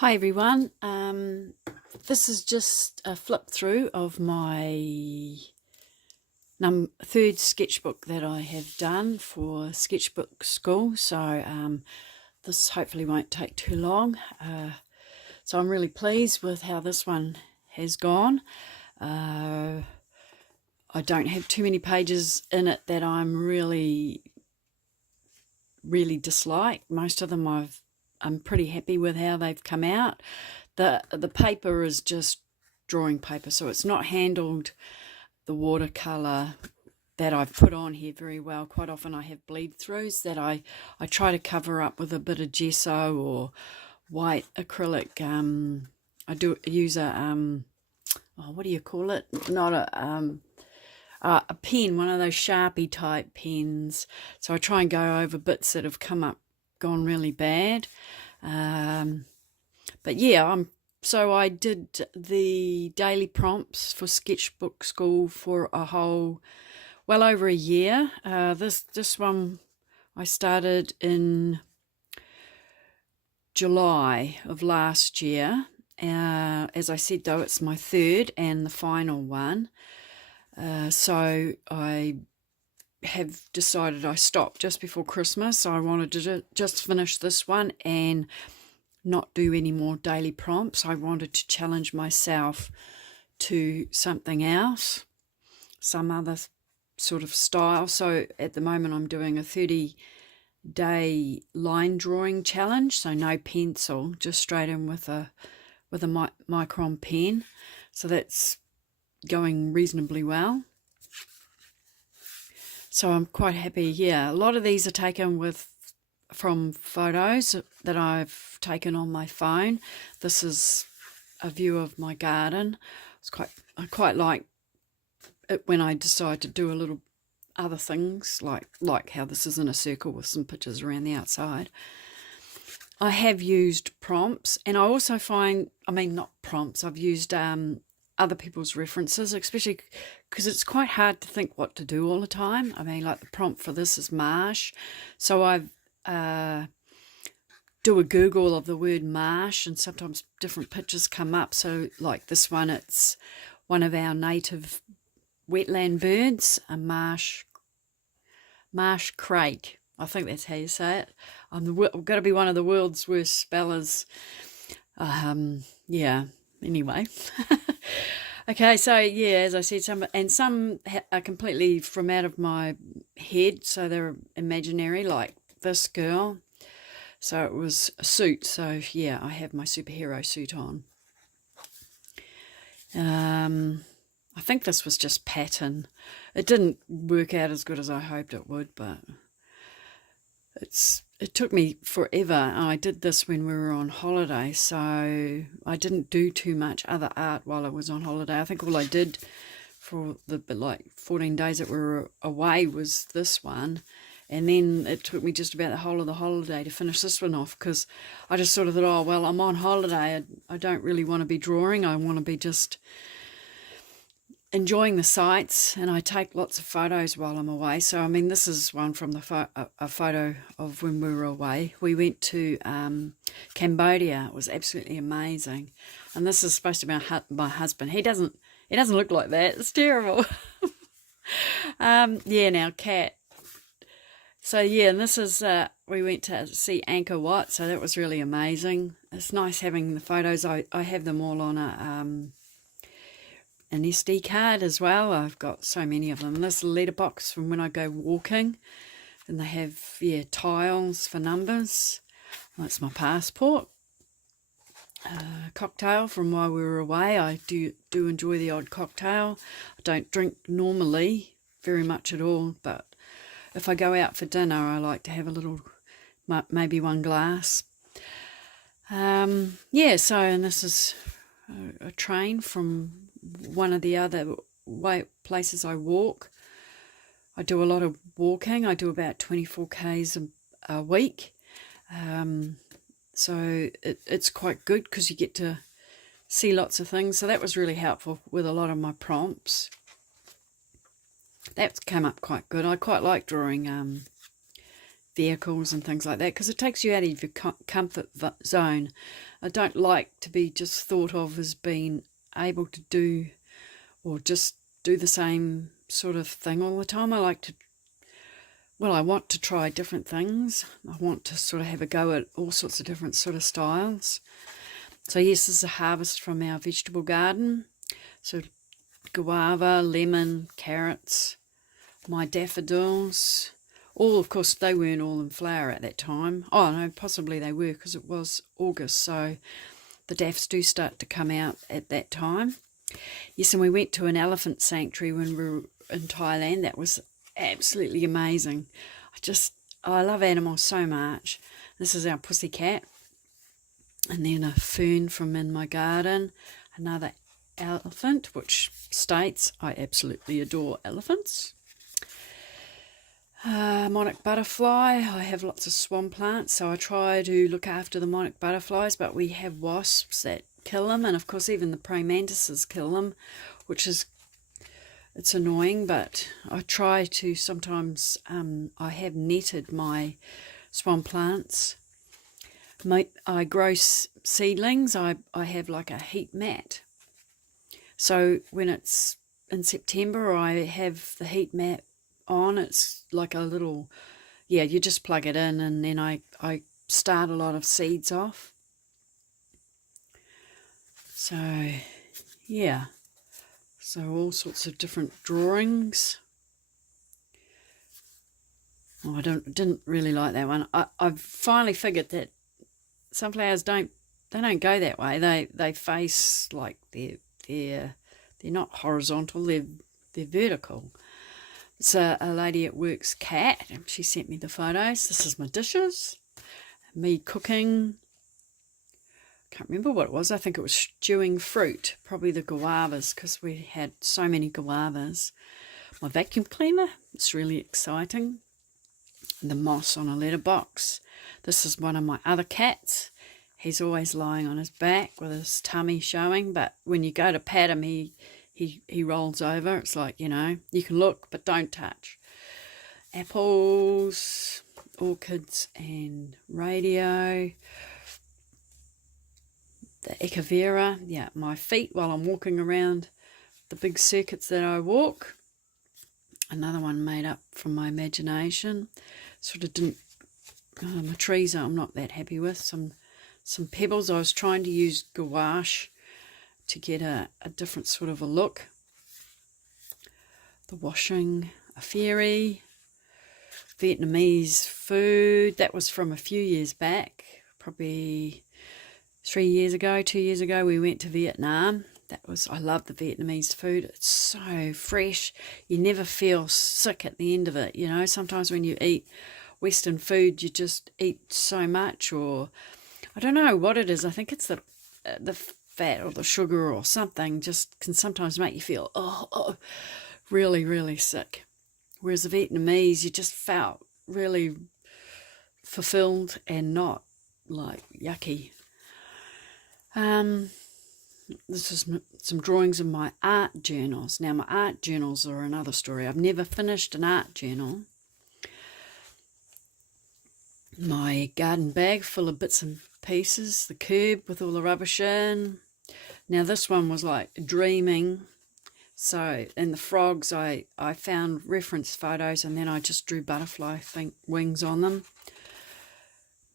Hi everyone, this is just a flip through of my third sketchbook that I have done for Sketchbook School, so this hopefully won't take too long. So I'm really pleased with how this one has gone. I don't have too many pages in it that I'm really dislike. Most of them I'm pretty happy with how they've come out. The paper is just drawing paper, so it's not handled the watercolor that I've put on here very well. Quite often I have bleed throughs that I try to cover up with a bit of gesso or white acrylic. I do use a what do you call it? Not a pen, one of those Sharpie type pens. So I try and go over bits that have gone really bad. But yeah, so I did the daily prompts for Sketchbook School for well over a year. This one I started in July of last year. As I said, though, it's my third and the final one. So I have decided I stopped just before Christmas. I wanted to just finish this one and not do any more daily prompts. I wanted to challenge myself to something else, some other sort of style. So at the moment I'm doing a 30-day line drawing challenge, so no pencil, just straight in with a micron pen. So that's going reasonably well. So I'm quite happy. Yeah, a lot of these are taken from photos that I've taken on my phone. This is a view of my garden. I quite like it when I decide to do a little other things, like how this is in a circle with some pictures around the outside. I have used prompts, and I also not prompts, I've used other people's references, especially because it's quite hard to think what to do all the time. Like the prompt for this is marsh, so I've do a Google of the word marsh, and sometimes different pictures come up. So like this one, it's one of our native wetland birds, a marsh crake. I think that's how you say it. I'm going to be one of the world's worst spellers. Yeah, anyway. Okay, so yeah, as I said, some are completely from out of my head, so they're imaginary, like this girl. So it was a suit, so yeah, I have my superhero suit on. I think this was just pattern. It didn't work out as good as I hoped it would, but it took me forever. I did this when we were on holiday, so I didn't do too much other art while I was on holiday. I think all I did for the 14 days that we were away was this one, and then it took me just about the whole of the holiday to finish this one off, because I just sort of thought, oh well, I'm on holiday, I don't really want to be drawing, I want to be just enjoying the sights, and I take lots of photos while I'm away. So this is one from a photo of when we were away. We went to Cambodia. It was absolutely amazing, and this is supposed to be my husband. He doesn't look like that. It's terrible. Yeah, now cat. So yeah, and this is we went to see Angkor Wat, so that was really amazing. It's nice having the photos. I have them all on an SD card as well. I've got so many of them. This is a letterbox from when I go walking, and they have tiles for numbers. That's my passport. Cocktail from while we were away. I do enjoy the odd cocktail. I don't drink normally very much at all, but if I go out for dinner, I like to have a little, maybe one glass. Yeah, so, and this is a train from one of the other places I walk. I do a lot of walking. I do about 24 k's a week. So it's quite good because you get to see lots of things. So that was really helpful with a lot of my prompts. That's come up quite good. I quite like drawing vehicles and things like that, because it takes you out of your comfort zone. I don't like to be just thought of as being able to do or just do the same sort of thing all the time. I want to try different things. I want to sort of have a go at all sorts of different sort of styles. So yes, this is a harvest from our vegetable garden. So guava, lemon, carrots, my daffodils. All, of course, they weren't all in flower at that time. Oh no, possibly they were, because it was August, so the daffs do start to come out at that time. Yes, and we went to an elephant sanctuary when we were in Thailand. That was absolutely amazing. I love animals so much. This is our pussycat. And then a fern from in my garden. Another elephant, which states I absolutely adore elephants. Monarch butterfly. I have lots of swan plants, so I try to look after the monarch butterflies, but we have wasps that kill them, and of course even the praying mantises kill them, it's annoying, but I try to sometimes, I have netted my swan plants. I grow seedlings. I have like a heat mat. So when it's in September, I have the heat mat on. It's like a little, you just plug it in, and then I start a lot of seeds off. So yeah, so all sorts of different drawings. Oh, I didn't really like that one. I've finally figured that sunflowers don't go that way. They face like they're not horizontal. They're vertical. It's a lady at work's cat. She sent me the photos. This is my dishes. Me cooking. Can't remember what it was. I think it was stewing fruit. Probably the guavas, because we had so many guavas. My vacuum cleaner. It's really exciting. The moss on a letterbox. This is one of my other cats. He's always lying on his back with his tummy showing, but when you go to pat him, he rolls over. It's like, you can look, but don't touch. Apples, orchids, and radio. The echevera. Yeah, my feet while I'm walking around the big circuits that I walk. Another one made up from my imagination. Sort of didn't... my trees I'm not that happy with. Some pebbles. I was trying to use gouache to get a different sort of a look. The washing, a fairy, Vietnamese food. That was from a few years back, probably 2 years ago, we went to Vietnam. I love the Vietnamese food. It's so fresh. You never feel sick at the end of it. Sometimes when you eat Western food, you just eat so much, or I don't know what it is. I think it's the fat or the sugar or something just can sometimes make you feel really, really sick. Whereas the Vietnamese, you just felt really fulfilled and not like yucky. This is some drawings of my art journals. Now, my art journals are another story. I've never finished an art journal. My garden bag full of bits and pieces, the curb with all the rubbish in. Now, this one was like dreaming. So, in the frogs, I found reference photos, and then I just drew butterfly wings on them.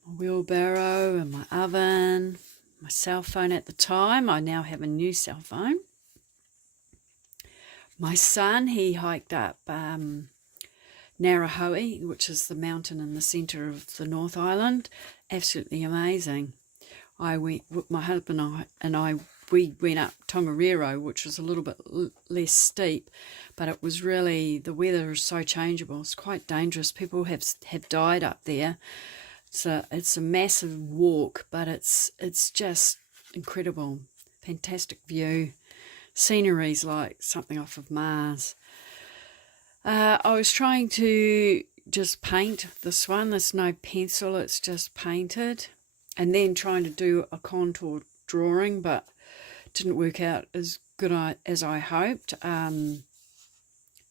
My wheelbarrow and my oven. My cell phone at the time. I now have a new cell phone. My son, he hiked up Narahoe, which is the mountain in the centre of the North Island. Absolutely amazing. My husband and I we went up Tongariro, which was a little bit less steep, but it was really, the weather is so changeable. It's quite dangerous. People have died up there. It's a massive walk, but it's just incredible. Fantastic view. Scenery's like something off of Mars. I was trying to just paint this one. There's no pencil, it's just painted. And then trying to do a contour drawing, but it didn't work out as good as I hoped.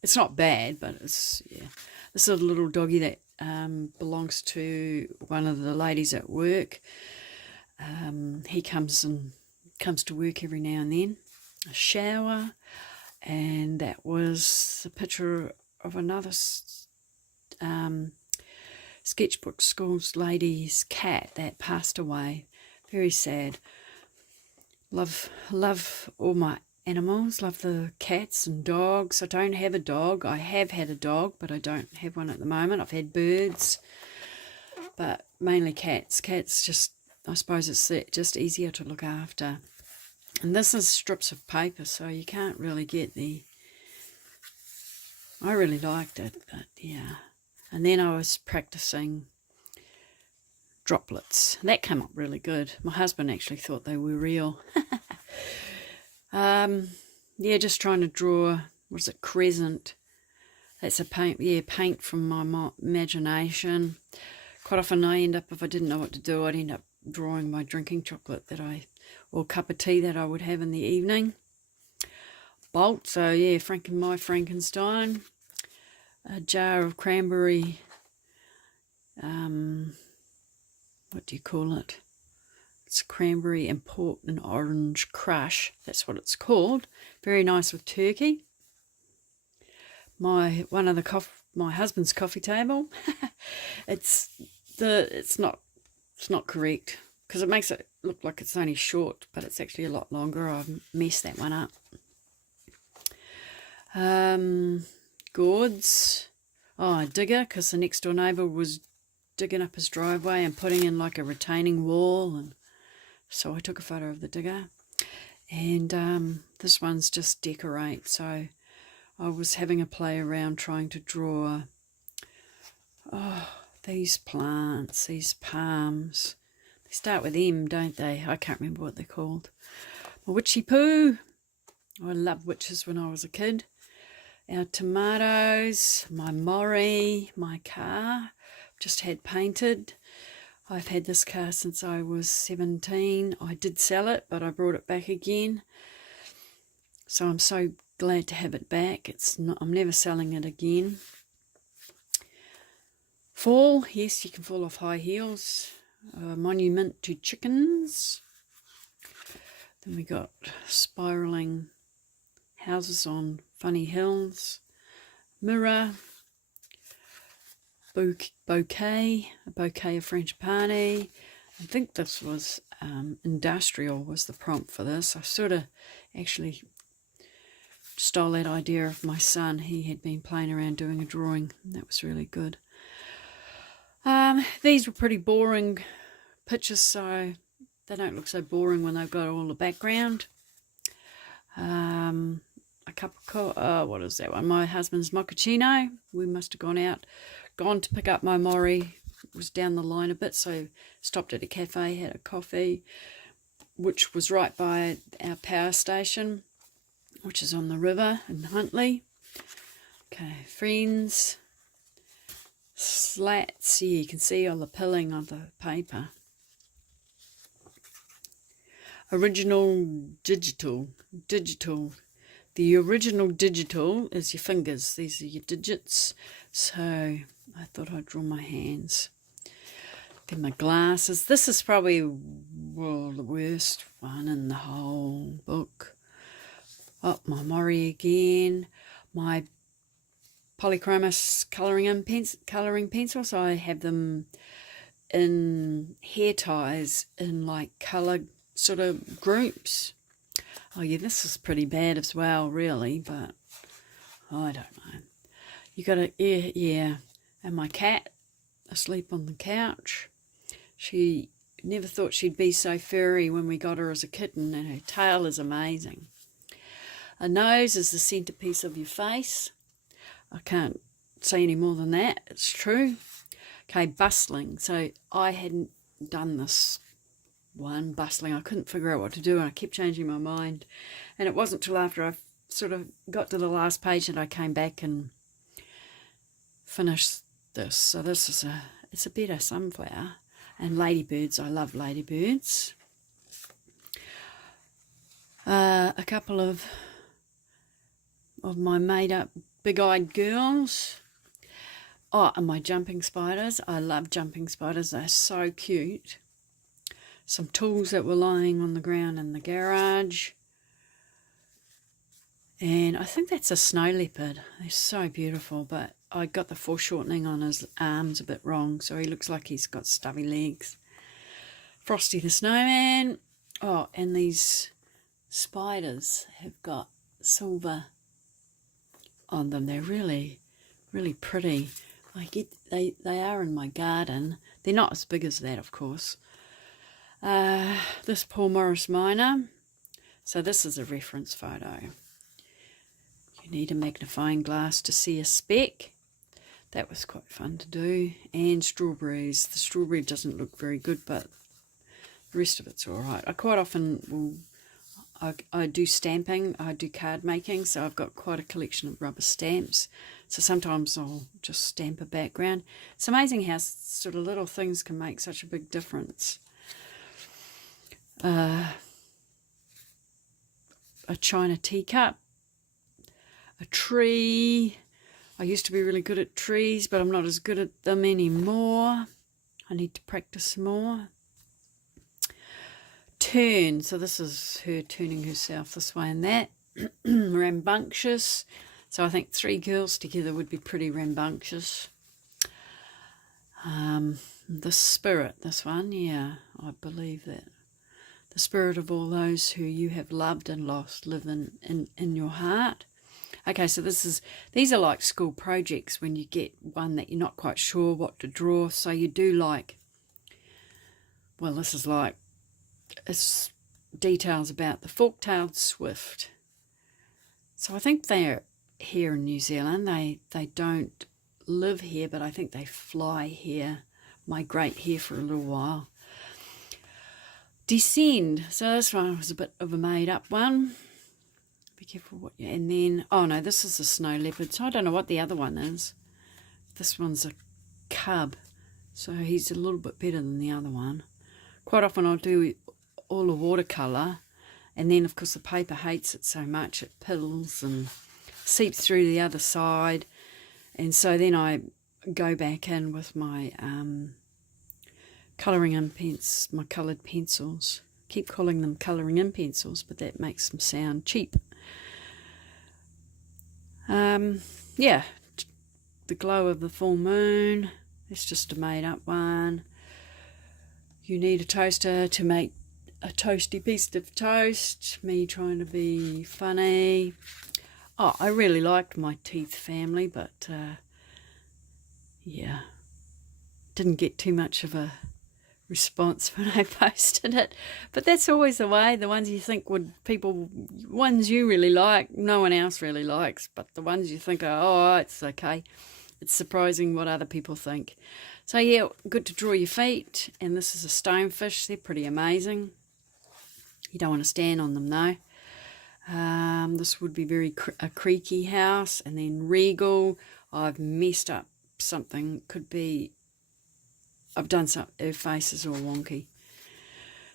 It's not bad, but it's, yeah. This is a little doggy that belongs to one of the ladies at work. He comes to work every now and then. A shower, and that was a picture of another Sketchbook School's lady's cat that passed away. Very sad. Love all my animals. Love the cats and dogs. I don't have a dog. I have had a dog, but I don't have one at the moment. I've had birds, but mainly cats. Cats just, I suppose it's just easier to look after. And this is strips of paper, so you can't really get I really liked it, but yeah. And then I was practicing droplets. That came up really good. My husband actually thought they were real. Yeah, just trying to draw, was it crescent? That's a paint from my imagination. Quite often if I didn't know what to do, I'd end up drawing my drinking chocolate or cup of tea that I would have in the evening. Bolt, so yeah, my Frankenstein. A jar of cranberry, what do you call it? It's cranberry and port and orange crush. That's what it's called. Very nice with turkey. My husband's coffee table. It's not correct because it makes it look like it's only short, but it's actually a lot longer. I've messed that one up. Gourds. A digger, because the next door neighbour was digging up his driveway and putting in like a retaining wall, and so I took a photo of the digger. And this one's just decorate, so I was having a play around trying to draw these plants, these palms. They start with M, don't they? I can't remember what they're called. My witchy poo. I loved witches when I was a kid. Our tomatoes, my mori, my car, just had painted. I've had this car since I was 17. I did sell it, but I brought it back again. So I'm so glad to have it back. I'm never selling it again. Fall, yes, you can fall off high heels. Monument to chickens. Then we got spiralling houses on funny hills. Mirror. Bouquet. A bouquet of frangipani. I think this was industrial was the prompt for this. I sort of actually stole that idea of my son. He had been playing around doing a drawing. That was really good. These were pretty boring pictures, so they don't look so boring when they've got all the background. A cup of what is that one? My husband's mochaccino. We must have gone to pick up my mori. It was down the line a bit, so stopped at a cafe, had a coffee, which was right by our power station, which is on the river in Huntly. Okay, friends. Slats, yeah, you can see all the pilling of the paper. Original digital. The original digital is your fingers. These are your digits. So I thought I'd draw my hands. Then my glasses. This is probably the worst one in the whole book. Oh, my mori again. My polychromos colouring pencils. I have them in hair ties in like colour sort of groups. Oh yeah, this is pretty bad as well, really, but I don't know. You got to, yeah. And my cat asleep on the couch. She never thought she'd be so furry when we got her as a kitten, and her tail is amazing. A nose is the centrepiece of your face. I can't say any more than that. It's true. Okay, bustling. So I hadn't done this one, bustling. I couldn't figure out what to do, and I kept changing my mind. And it wasn't till after I sort of got to the last page that I came back and finished this. So this is it's a better sunflower. And ladybirds. I love ladybirds. A couple of my made-up big-eyed girls. Oh, and my jumping spiders. I love jumping spiders. They're so cute. Some tools that were lying on the ground in the garage. And I think that's a snow leopard. They're so beautiful, but I got the foreshortening on his arms a bit wrong, so he looks like he's got stubby legs. Frosty the Snowman. Oh, and these spiders have got silver on them. They're really, really pretty. They are in my garden. They're not as big as that, of course. This Paul Morris Minor. So this is a reference photo. You need a magnifying glass to see a speck. That was quite fun to do. And strawberries. The strawberry doesn't look very good, but the rest of it's all right. I quite often will... I do stamping, I do card making, so I've got quite a collection of rubber stamps. So sometimes I'll just stamp a background. It's amazing how sort of little things can make such a big difference. A china teacup, a tree. I used to be really good at trees, but I'm not as good at them anymore. I need to practice more. Turn, so this is her turning herself this way and that. Rambunctious, so I think 3 girls together would be pretty rambunctious. The spirit, this one, yeah, I believe that. The spirit of all those who you have loved and lost live in your heart. Okay, so these are like school projects when you get one that you're not quite sure what to draw. So you do like, well, this is like, it's details about the fork-tailed swift. So I think they're here in New Zealand. They don't live here, but I think they fly here, migrate here for a little while. Descend. So this one was a bit of a made-up one. Be careful what you... And then, oh no, this is a snow leopard. So I don't know what the other one is. This one's a cub. So he's a little bit better than the other one. Quite often I'll do all a watercolour, and then of course the paper hates it so much it pills and seeps through the other side, and so then I go back in with my colouring in pens, my coloured pencils. Keep calling them colouring in pencils, but that makes them sound cheap. Yeah, the glow of the full moon. It's just a made up one. You need a toaster to make a toasty piece of toast. Me trying to be funny. Oh, I really liked my teeth family, but yeah, didn't get too much of a response when I posted it. But that's always the way. The ones you think ones you really like, no one else really likes. But the ones you think are, oh, it's okay. It's surprising what other people think. So yeah, good to draw your feet. And this is a stonefish. They're pretty amazing. You don't want to stand on them though. This would be a creaky house. And then regal. I've messed up something. Could be, I've done some, her face is all wonky.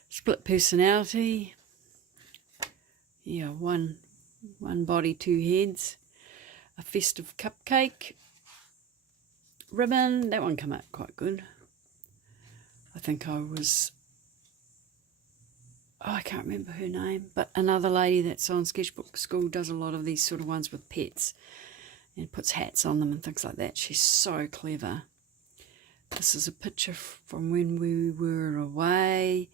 Split personality. Yeah, one body, 2 heads. A festive cupcake. Ribbon, that one came out quite good. I think I can't remember her name, but another lady that's on Sketchbook School does a lot of these sort of ones with pets and puts hats on them and things like that. She's so clever. This is a picture from when we were away.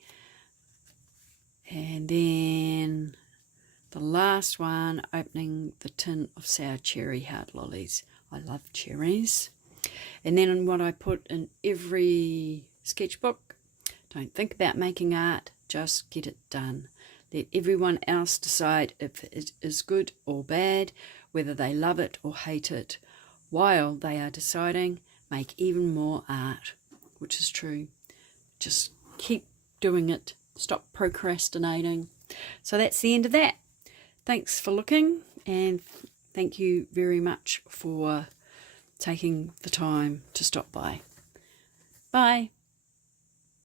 And then the last one, opening the tin of sour cherry heart lollies. I love cherries. And then what I put in every sketchbook, don't think about making art, just get it done. Let everyone else decide if it is good or bad, whether they love it or hate it. While they are deciding, make even more art, which is true. Just keep doing it. Stop procrastinating. So that's the end of that. Thanks for looking, and thank you very much for taking the time to stop by. Bye.